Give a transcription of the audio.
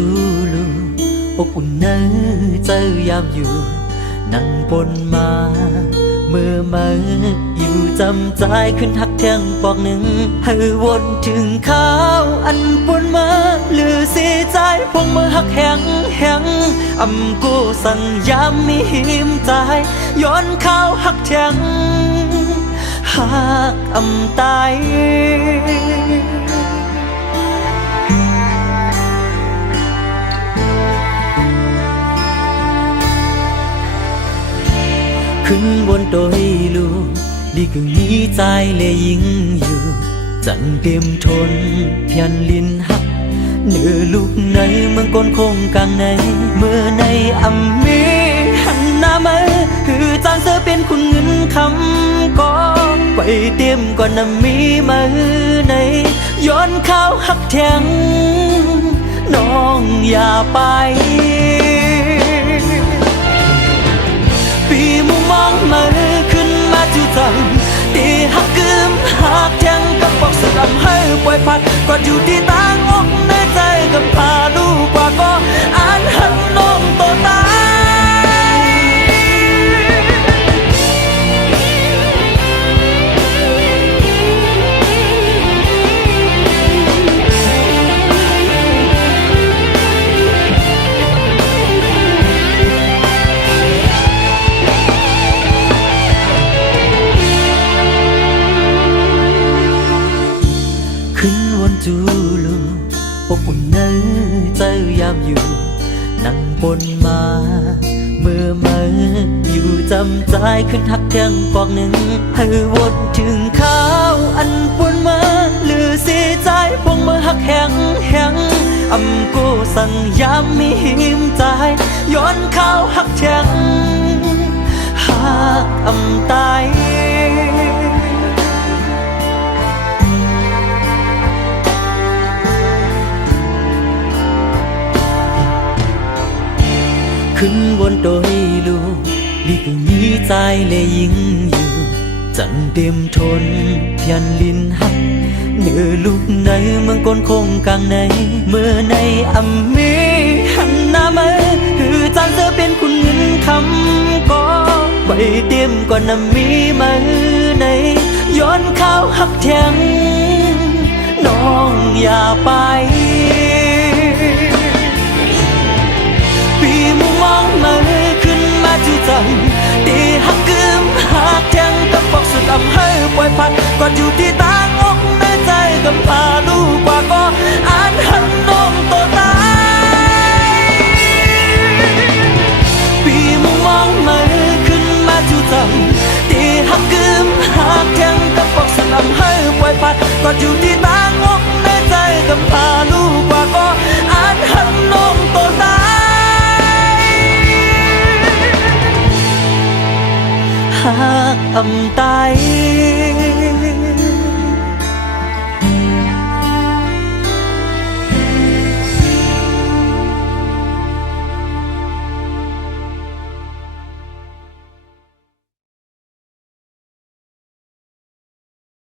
จูลูอบอุ่นเนื้อเจอยามอยู่นั่งปนมาเมื่อมาอยู่จำใจขึ้นหักแทงปอกหนึ่งให้วนถึงข้าวอันปนมาหรือเสียใจพงมือหักแหงแหงอำกูสั่งยามมีหิมใจย้อนข้าวหักแทงหักอำตายขึ้นบนโต๊ะให้ลูกดีกึ่งนี้ใจเลยยิงอยู่จังเต็มทนเพียนลินหักเนื้อลูกในเมืองก้นคงกลางในเมื่อในอำมีหันหน้ามาคือจานเสือเป็นคุณเงินคำก็ไปเตรียมก่อนนำมีมาในย้อนข้าวหักแทงน้องอย่าไปปีมุมมองมาขึ้นมาจู่จังตีหักกึมหักแทงกับบอกสลับให้ปล่อยพัดก็อยู่ที่ต่างอกในใจกับพาลูกกว่าก็อ่านหันน้องโตตายขึ้นวนจูลูอบอุ่นเนื้อใจยามอยู่นั่งปนมาเมื่อมาอยู่จำใจขึ้นหักแทงปอกหนึ่งให้วนถึงข้าวอันปนมาหรือเสียใจพงมือหักแหงแหงอำกูสั่งยามมีหิมใจย้อนข้าวหักแทงหักอำตายขึ้นบนโต๊ะให้ลูกดีกึ่งนี้ใจเลยยิงอยู่จังเต็มทนเพียนลินหักเนื้อลูกในเมืองก้นคงกลางในเมื่อในอำมีหันหน้ามาคือจานเสือเป็นคุณเงินคำก็ไปเตรียมก่อนนำมีมาในย้อนข้าวหักแทงน้องอย่าไปปีมุมมองมาขึ้นมาจู่จังตีหักกึมหักแทงกับบอกสุดอำให้ปล่อยพัดก็อยู่ที่ต่างอกในใจกับพาลูกกว่าก็อ่านหันน้องโตตายปีมุมมองมาขึ้นมาจู่จังตีหักกึมหักแทงกับบอกสุดอำให้ปล่อยพัดก็อยู่ที่